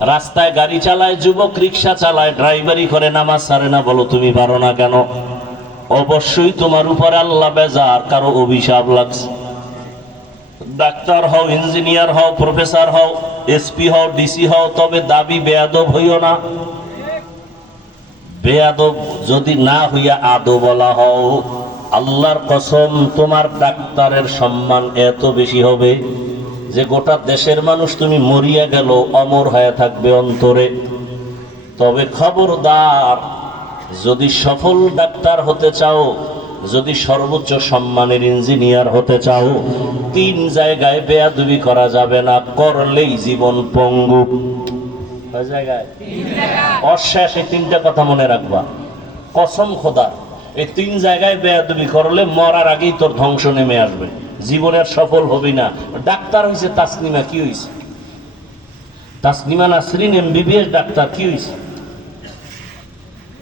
রাস্তায় গাড়ি চালায়, যুবক রিক্সা চালায় ড্রাইভারি করে নামাজ সারে না, বলো তুমি পারো না কেন? অবশ্যই তোমার উপর আল্লাহ বেজার, কারও অভিশাপ লাগছে। ডাক্তার হও, ইঞ্জিনিয়ার হও, প্রফেসর হও, এসপি হও, ডিসি হও, তবে দাবি বেয়াদব হইও না। বেয়াদব যদি না হইয়া আদো বলা হও, আল্লাহর কসম, তোমার ডাক্তারের সম্মান এত বেশি হবে। যে গোটা দেশের মানুষ তুমি মরিয়া গেল, অমর হয়ে থাকবে অন্তরে। তবে খবরদার, যদি সফল ডাক্তার হতে চাও, যদি সর্বোচ্চ সম্মানের ইঞ্জিনিয়ার হতে চাও, তিন জায়গায় বেয়াদুবি করা যাবে না, করলেই জীবন পঙ্গু। জায়গায়? অশ্বাস এই তিনটা কথা মনে রাখবা। কসম খোদা, এই তিন জায়গায় বেয়াদুবি করলে মরার আগেই তোর ধ্বংস নেমে আসবে। জীবনের সফল হবি না। ডাক্তার হয়েছে তাসনিমা, কি হয়েছে তাসনিমা নাসরিন, এমবিবিএস ডাক্তার, কি হয়েছে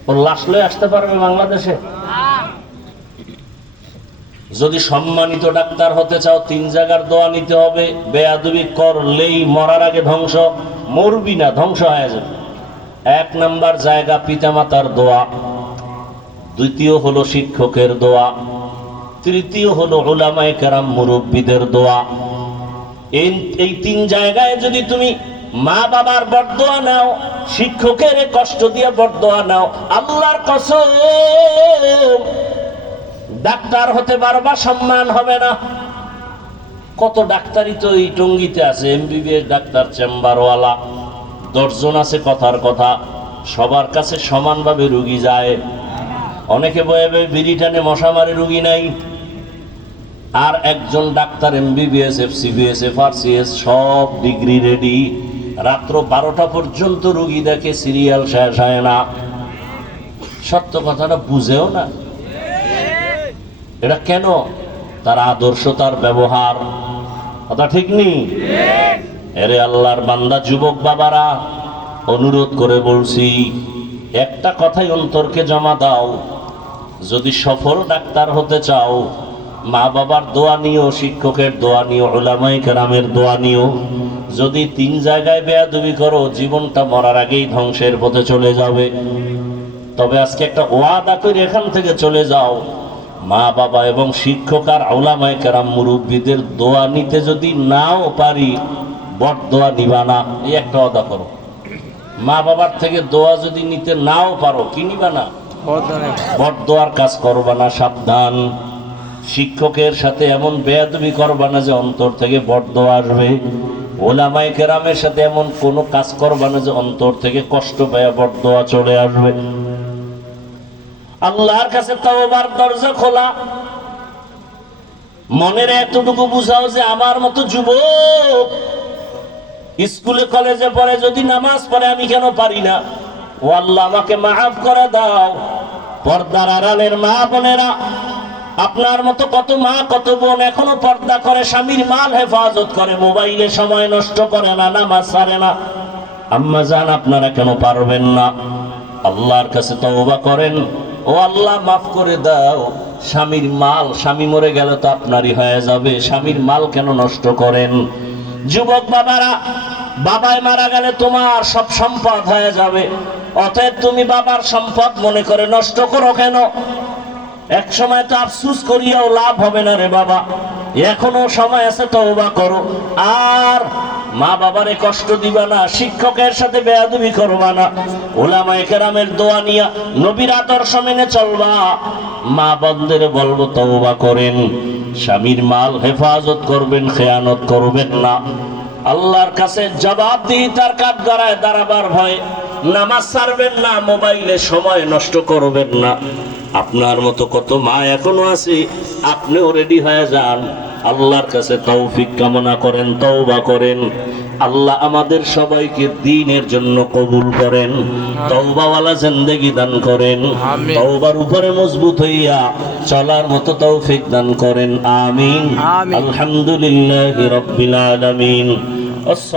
ওর লাশ লয়ে আসতে পারবে বাংলাদেশে? যদি সম্মানিত ডাক্তার হতে চাও, তিন জায়গার দোয়া নিতে হবে। বেয়াদবি করলেই মরার আগে ধ্বংস, মরবি না, ধ্বংস হয়ে যাবে। এক নাম্বার জায়গা পিতামাতার দোয়া। দ্বিতীয় হলো শিক্ষকের দোয়া। তৃতীয় হলো ওলামায়ে কেরাম মুরব্বীদের দোয়া। এই তিন জায়গায় যদি তুমি মা বাবার বরদোয়া নাও, শিক্ষকের কষ্ট দিয়ে বরদোয়া নাও, আল্লাহর কসম, ডাক্তার হতে পারবা, সম্মান হবে না। কত ডাক্তারই তো এই টঙ্গিতে আছে, এমবিবিএস ডাক্তার, চেম্বারওয়ালা। দশজন আছে কথার কথা, সবার কাছে সমানভাবে রুগী যায়। অনেকে বয়ে বিড়ি টানে মশা মারে রুগী নাই। আর একজন ডাক্তার এমবিবিএস, এফসিবিএস, এফআরসিএস, সব ডিগ্রি রেডি। রাত্র বারোটা পর্যন্ত রুগী দেখে সিরিয়াল শেষ হয় না। সত্য কথাটা বুঝেও না। এটা কেন? তার আদর্শ তার ব্যবহার। কথা ঠিক নেই এরে আল্লাহর বান্দা, যুবক বাবারা, অনুরোধ করে বলছি, একটা কথাই অন্তরকে জমা দাও। যদি সফল ডাক্তার হতে চাও মা বাবার দোয়া নিও শিক্ষকের দোয়া নিও ওলামাই কেরামের দোয়া নিও। যদি তিন জায়গায় বেয়াদবি করো জীবনটা মরার আগেই ধ্বংসের পথে চলে যাবে। তবে আজকে একটা ওয়াদা করে এখান থেকে চলে যাও। মা বাবা এবং শিক্ষক আর আউলামায় কেরাম মুরব্বীদের দোয়া নিতে যদি নাও পারি বট দোয়া নিবা না এই একটা ওয়াদা করো। মা বাবার থেকে দোয়া যদি নিতে নাও পারো কি নিবা না? বট দোয়ার কাজ করবা না সাবধান। শিক্ষকের সাথে এমন বেয়াদবি করবা না যে অন্তর থেকে দোয়া আসবে। ওলামাই কেরামের সাথে এমন কোনো কাজ করবা না যে অন্তর থেকে কষ্ট পায়া বট চলে আসবে। আল্লাহর কাছে তওবার দরজা খোলা। মনের এতটুকু বুঝাও যে আমার মতো যুবক স্কুলে, কলেজে পড়ে যদি নামাজ পড়ে আমি কেন পারি না? ও আল্লাহ, আমাকে মাফ করে দাও। পর্দার আড়ালের মা বোনেরা আপনার মতো কত মা, কত বোন এখনও পর্দা করে, স্বামীর মাল হেফাজত করে, মোবাইলে সময় নষ্ট করে না, নামাজ সারে না। আম্মা জান, আপনারা কেন পারবেন না? আল্লাহর কাছে তওবা করেন। ও আল্লাহ, মাফ করে দাও। স্বামীর মাল, স্বামী মরে গেলে তো আপনারই হয়ে যাবে। স্বামীর মাল কেন নষ্ট করেন? যুবক বাবারা বাবায় মারা গেলে তোমার সব সম্পদ হয়ে যাবে। অতএব তুমি বাবার সম্পদ মনে করে নষ্ট করো কেন? এক সময় তো আফসুস করিয়াও লাভ হবে না রে বাবা। এখনও সময় আছে তওবা করো। আর মা বাবারে কষ্ট দিবা না, শিক্ষকের সাথে বেয়াদবি করবা না। ওলামায়ে কেরামের দোয়া নিয়া নবীর আদর্শ মেনে চলবা। মা বন্ধের বলব, তওবা করেন। স্বামীর মাল হেফাজত করবেন, খেয়ানত করবেন না। আল্লাহর কাছে জবাব দিই, তার কাঠ গড়ায় দাঁড়াবার ভয়। নামাজ ছাড়বেন না মোবাইলে সময় নষ্ট করবেন না। আপনার মতো কত মা এখনও আছে আপনিও রেডি হয়ে যান। আল্লাহর কাছে তৌফিক কামনা করেন তওবা করেন। আল্লাহ আমাদের সবাইকে দিনের জন্য কবুল করেন তওবাওয়ালা জিন্দেগি দান করেন। তওবার উপরে মজবুত হইয়া চলার মতো তৌফিক দান করেন আমিন। আমিন। আলহামদুলিল্লাহি রাব্বিল আলামিন।